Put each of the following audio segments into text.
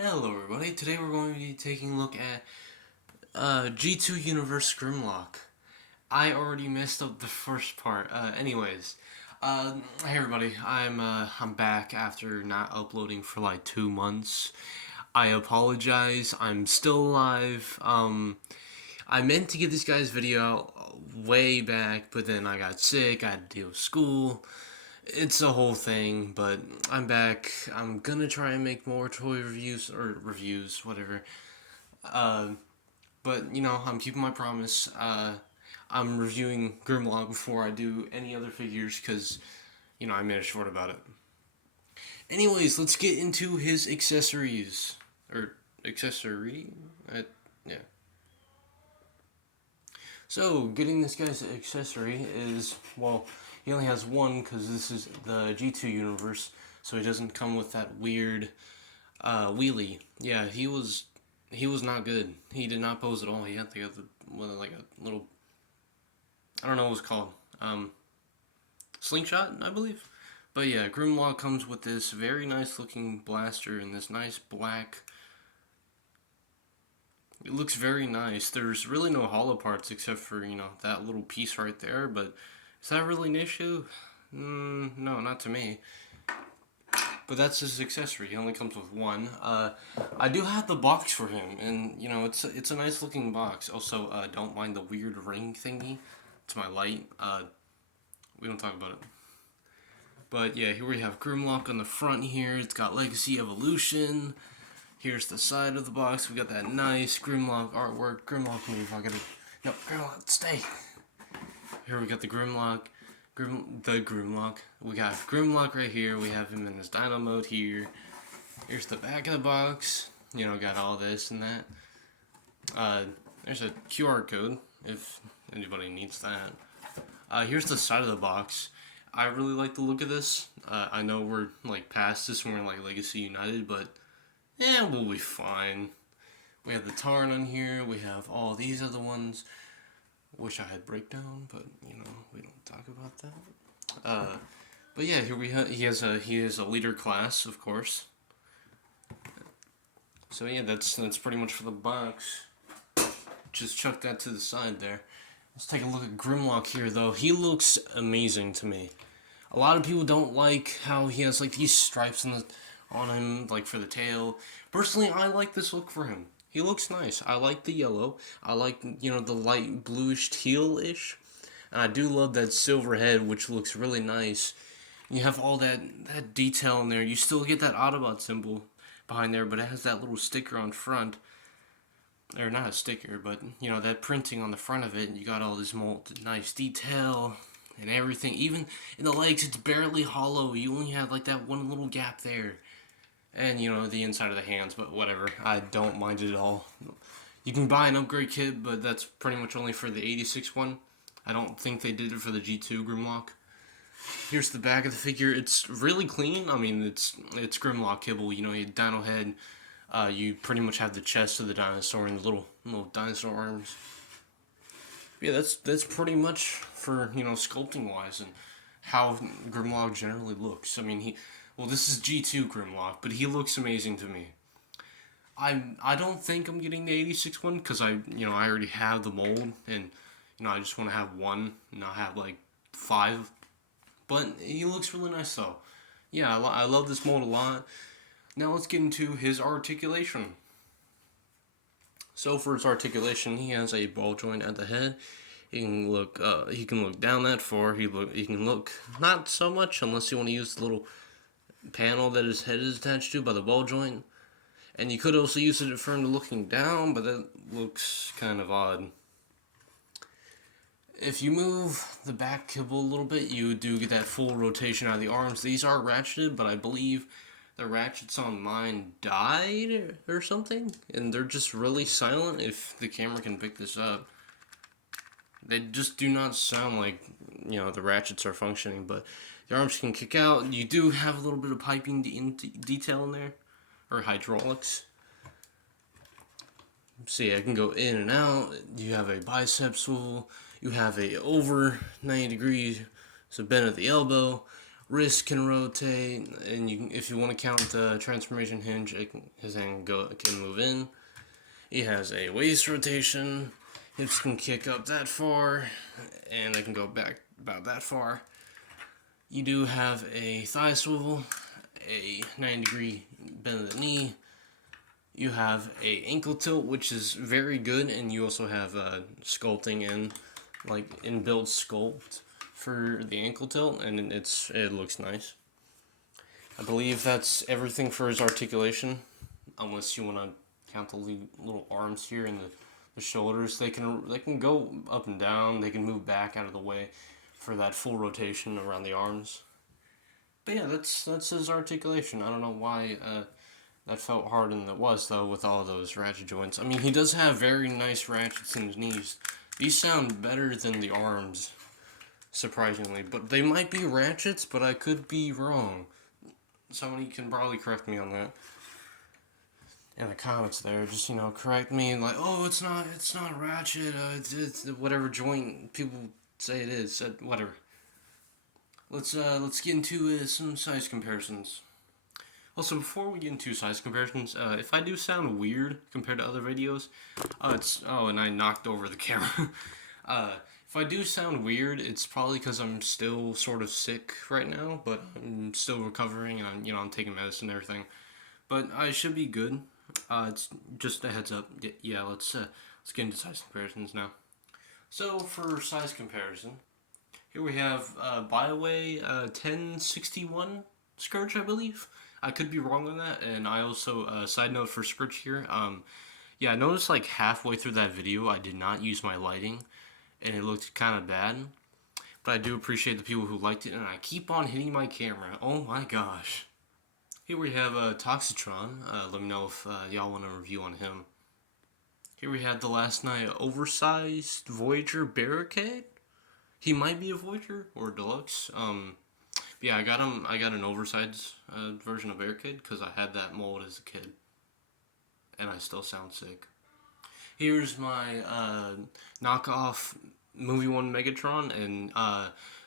Hello everybody, today we're going to be taking a look at G2 Universe Grimlock. I already messed up the first part. Hey everybody, I'm back after not uploading for like 2 months. I apologize, I'm still alive. I meant to get this guy's video out way back, but then I got sick, I had to deal with school. It's a whole thing, but I'm back. I'm gonna try and make more toy reviews, or reviews, whatever. Uh, but, I'm keeping my promise. I'm reviewing Grimlock before I do any other figures, because, I made a short about it. Anyways, let's get into his accessories. Or, accessory? Yeah. So, getting this guy's accessory is, well, he only has one because this is the G2 universe, so he doesn't come with that weird wheelie. Yeah, he was not good. He did not pose at all. He had like a little, I don't know what it was called, slingshot, I believe. But yeah, Grimlock comes with this very nice looking blaster and this nice black. It looks very nice. There's really no hollow parts except for, that little piece right there, but is that really an issue? No, not to me. But that's his accessory. He only comes with one. I do have the box for him, and, it's a nice looking box. Also, don't mind the weird ring thingy. It's my light. We don't talk about it. But yeah, here we have Grimlock on the front here. It's got Legacy Evolution. Here's the side of the box. We got that nice Grimlock artwork. Grimlock move. No, Grimlock, stay. Here we got the Grimlock. Grimlock. We got Grimlock right here. We have him in his Dino mode here. Here's the back of the box. Got all this and that. There's a QR code if anybody needs that. Here's the side of the box. I really like the look of this. I know we're like past this when we're like Legacy United, but yeah, we'll be fine. We have the Tarn on here. We have all these other ones. Wish I had breakdown, but we don't talk about that. But yeah, here he has a leader class, of course. So yeah, that's pretty much for the box. Just chuck that to the side there. Let's take a look at Grimlock here, though. He looks amazing to me. A lot of people don't like how he has like these stripes on him, like for the tail. Personally, I like this look for him. He looks nice. I like the yellow. I like, the light bluish teal-ish. And I do love that silver head, which looks really nice. You have all that detail in there. You still get that Autobot symbol behind there, but it has that little sticker on front. Or not a sticker, but, that printing on the front of it. You got all this nice detail and everything. Even in the legs, it's barely hollow. You only have, like, that one little gap there. And, the inside of the hands, but whatever. I don't mind it at all. You can buy an upgrade kit, but that's pretty much only for the 86 one. I don't think they did it for the G2 Grimlock. Here's the back of the figure. It's really clean. I mean, it's Grimlock kibble. You dino head. You pretty much have the chest of the dinosaur and the little dinosaur arms. Yeah, that's pretty much for, sculpting wise and how Grimlock generally looks. I mean, this is G2 Grimlock, but he looks amazing to me. I don't think I'm getting the 86 one because I already have the mold and I just want to have one and not have like 5. But he looks really nice though. Yeah, I love this mold a lot. Now let's get into his articulation. So for his articulation, he has a ball joint at the head. He can look down that far. He can look not so much unless you want to use the little panel that his head is attached to by the ball joint. And you could also use it for him looking down, but that looks kind of odd. If you move the back kibble a little bit, you do get that full rotation out of the arms. These are ratcheted, but I believe the ratchets on mine died or something, and they're just really silent if the camera can pick this up. They just do not sound like, the ratchets are functioning, but the arms can kick out. You do have a little bit of piping detail in there, or hydraulics. See, I can go in and out. You have a bicep swivel. You have a over 90 degrees, so bend at the elbow. Wrist can rotate, and if you want to count the transformation hinge, his hand can move in. He has a waist rotation. Hips can kick up that far, and they can go back about that far. You do have a thigh swivel, a 90-degree bend of the knee. You have a ankle tilt, which is very good, and you also have sculpting in, like inbuilt sculpt for the ankle tilt, and it looks nice. I believe that's everything for his articulation, unless you want to count the little arms here and the shoulders. They can go up and down. They can move back out of the way for that full rotation around the arms. But yeah, that's his articulation. I don't know why that felt harder than it was, though, with all those ratchet joints. I mean, he does have very nice ratchets in his knees. These sound better than the arms, surprisingly. But they might be ratchets, but I could be wrong. Somebody can probably correct me on that in the comments there. Just, correct me, like, oh, it's not ratchet, it's whatever joint people say it is, whatever. Let's get into some size comparisons. Also, before we get into size comparisons, if I do sound weird compared to other videos, and I knocked over the camera. If I do sound weird, it's probably because I'm still sort of sick right now, but I'm still recovering, and I'm taking medicine and everything. But I should be good. It's just a heads up. Yeah, let's get into size comparisons now. So for size comparison, here we have Bioway 1061 Scourge, I believe. I could be wrong on that, and I also, side note for Scourge here, yeah, I noticed like halfway through that video I did not use my lighting, and it looked kind of bad, but I do appreciate the people who liked it, and I keep on hitting my camera. Oh my gosh. Here we have Toxitron. Let me know if y'all want a review on him. Here we have the last night oversized Voyager Barricade. He might be a Voyager or a Deluxe. Yeah, I got an oversized version of Barricade because I had that mold as a kid, and I still sound sick. Here's my knockoff Movie 1 Megatron, and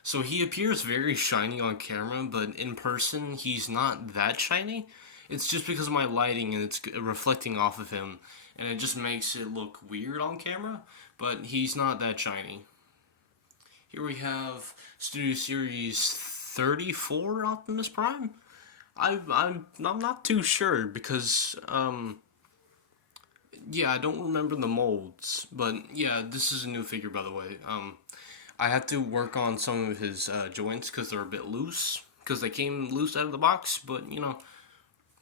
so he appears very shiny on camera, but in person he's not that shiny. It's just because of my lighting and it's reflecting off of him, and it just makes it look weird on camera, but he's not that shiny. Here we have Studio Series 34 Optimus Prime. I'm not too sure because yeah, I don't remember the molds, but yeah, this is a new figure, by the way. I had to work on some of his joints because they're a bit loose, because they came loose out of the box, but I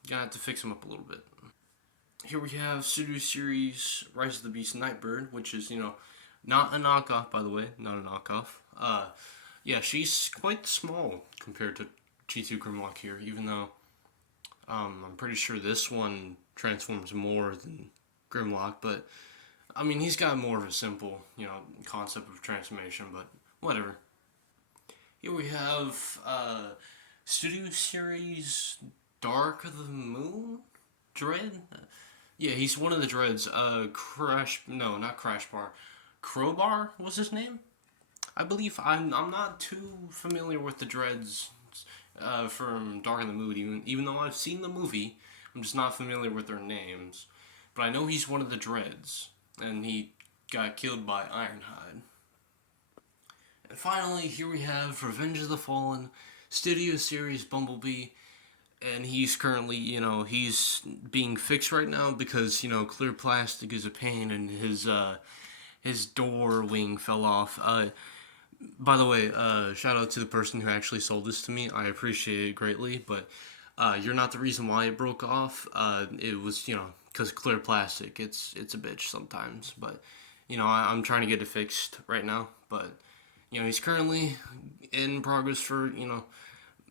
had to fix them up a little bit. Here we have Studio Series Rise of the Beast Nightbird, which is, not a knockoff, by the way, not a knockoff. Yeah, she's quite small compared to G2 Grimlock here, even though I'm pretty sure this one transforms more than Grimlock, but I mean, he's got more of a simple, concept of transformation, but whatever. Here we have Studio Series Dark of the Moon Dread. Yeah, he's one of the Dreads. Not Crash Bar. Crowbar was his name, I believe. I'm not too familiar with the Dreads from Dark of the Moon, even though I've seen the movie. I'm just not familiar with their names. But I know he's one of the Dreads, and he got killed by Ironhide. And finally, here we have Revenge of the Fallen, Studio Series Bumblebee, and he's currently, he's being fixed right now because, clear plastic is a pain, and his door wing fell off. By the way, shout out to the person who actually sold this to me. I appreciate it greatly, but you're not the reason why it broke off. It was, because clear plastic, it's a bitch sometimes. But, I'm trying to get it fixed right now. But, he's currently in progress for,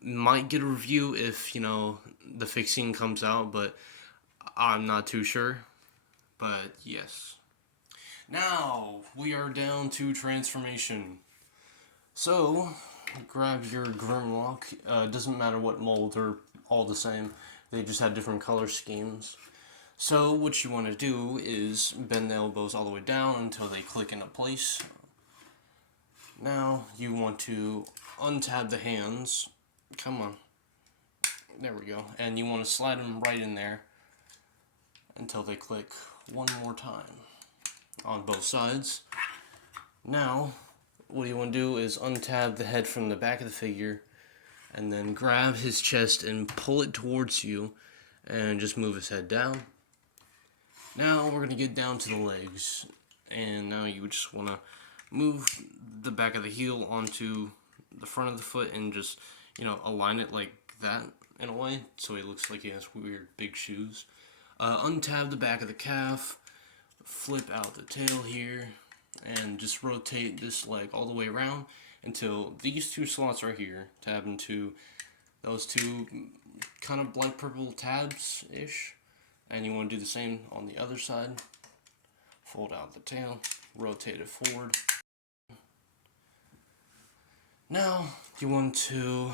might get a review if, the fixing comes out. But I'm not too sure. But, yes. Now, we are down to transformation. So, grab your Grimlock. Doesn't matter what mold, they're all the same. They just have different color schemes. So, what you want to do is bend the elbows all the way down until they click into place. Now, you want to untab the hands Come on. There we go. And you want to slide them right in there until they click one more time on both sides. Now, what you want to do is untab the head from the back of the figure and then grab his chest and pull it towards you and just move his head down. Now we're going to get down to the legs, and now you just want to move the back of the heel onto the front of the foot and just, align it like that in a way so he looks like he has weird big shoes. Untab the back of the calf, flip out the tail here, and just rotate this leg all the way around until these two slots right here tab into those two kind of light purple tabs-ish. And you want to do the same on the other side. Fold out the tail, rotate it forward. Now you want to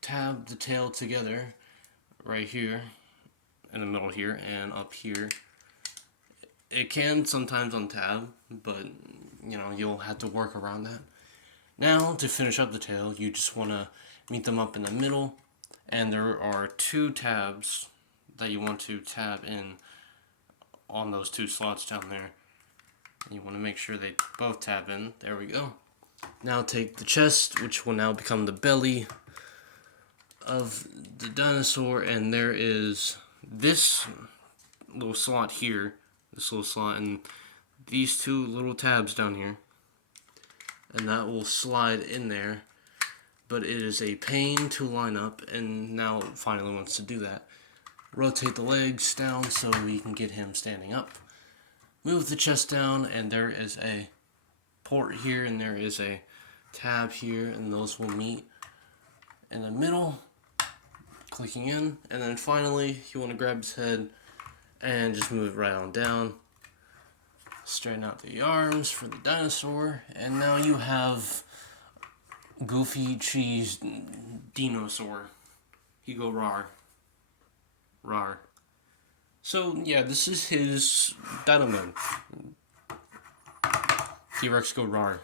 tab the tail together right here in the middle here and up here. It can sometimes untab, but you'll have to work around that. Now to finish up the tail, you just want to meet them up in the middle, and there are two tabs that you want to tab in on those two slots down there. You want to make sure they both tab in. There we go. Now take the chest, which will now become the belly of the dinosaur, and there is this little slot here, this little slot, and these two little tabs down here, and that will slide in there, but it is a pain to line up, and now it finally wants to do that. Rotate the legs down so we can get him standing up. Move the chest down, and there is a port here, and there is a tab here, and those will meet in the middle, clicking in. And then finally, you want to grab his head and just move it right on down. Straighten out the arms for the dinosaur, and now you have Goofy Cheese Dinosaur. He go rawr. Rawr. So, yeah, this is his Dino-Man. T-Rex go rawr.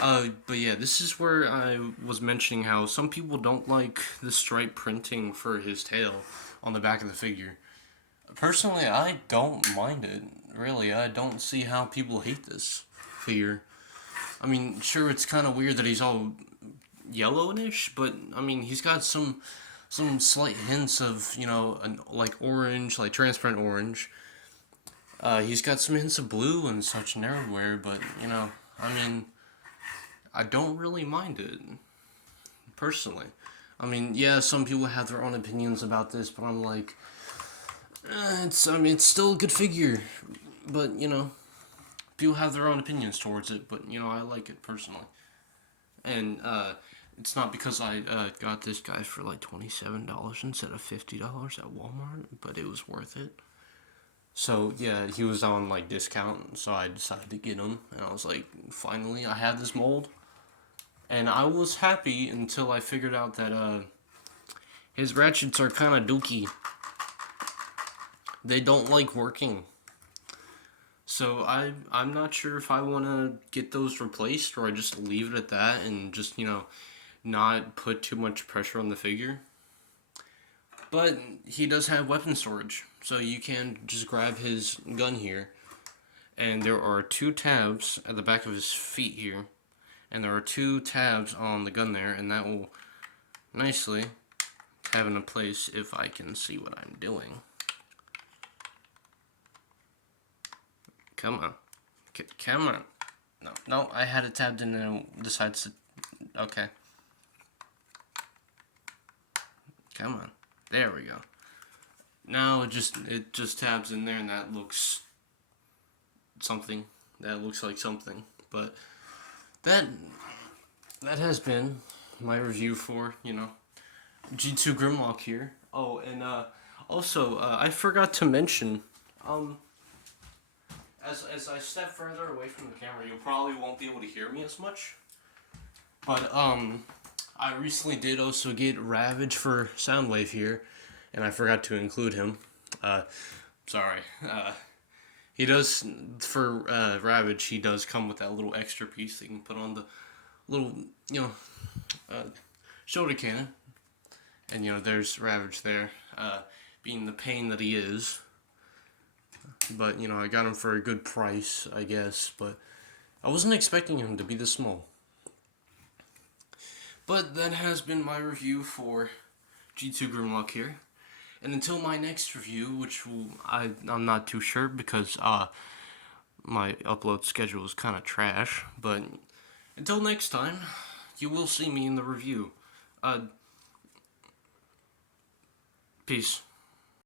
But yeah, this is where I was mentioning how some people don't like the stripe printing for his tail on the back of the figure. Personally, I don't mind it. Really, I don't see how people hate this figure. I mean, sure, it's kind of weird that he's all yellowish, but, I mean, he's got some slight hints of, like orange, like transparent orange. He's got some hints of blue and such and everywhere, but, I mean, I don't really mind it, personally. I mean, yeah, some people have their own opinions about this, but I'm like, it's still a good figure, but, people have their own opinions towards it, but, I like it personally. And, it's not because I got this guy for like $27 instead of $50 at Walmart, but it was worth it. So, yeah, he was on, like, discount, so I decided to get him, and I was like, finally, I have this mold. And I was happy until I figured out that, his ratchets are kind of dookie. They don't like working. So, I'm not sure if I want to get those replaced, or I just leave it at that, and just, not put too much pressure on the figure. But he does have weapon storage, so you can just grab his gun here, and there are two tabs at the back of his feet here, and there are two tabs on the gun there, and that will nicely tab into place if I can see what I'm doing. Come on. Come on. No, I had it tabbed in and it decides to... Okay. Come on. There we go. Now it just tabs in there, and that looks something. That looks like something. But that has been my review for, G2 Grimlock here. Oh, and also I forgot to mention, as I step further away from the camera, you probably won't be able to hear me as much. But I recently did also get Ravage for Soundwave here, and I forgot to include him. Sorry. He does, for Ravage, he does come with that little extra piece that you can put on the little, shoulder cannon. And, you know, there's Ravage there, being the pain that he is. But, you know, I got him for a good price, I guess. But I wasn't expecting him to be this small. But that has been my review for G2 Grimlock here. And until my next review, which I'm not too sure because my upload schedule is kind of trash. But until next time, you will see me in the review. Peace.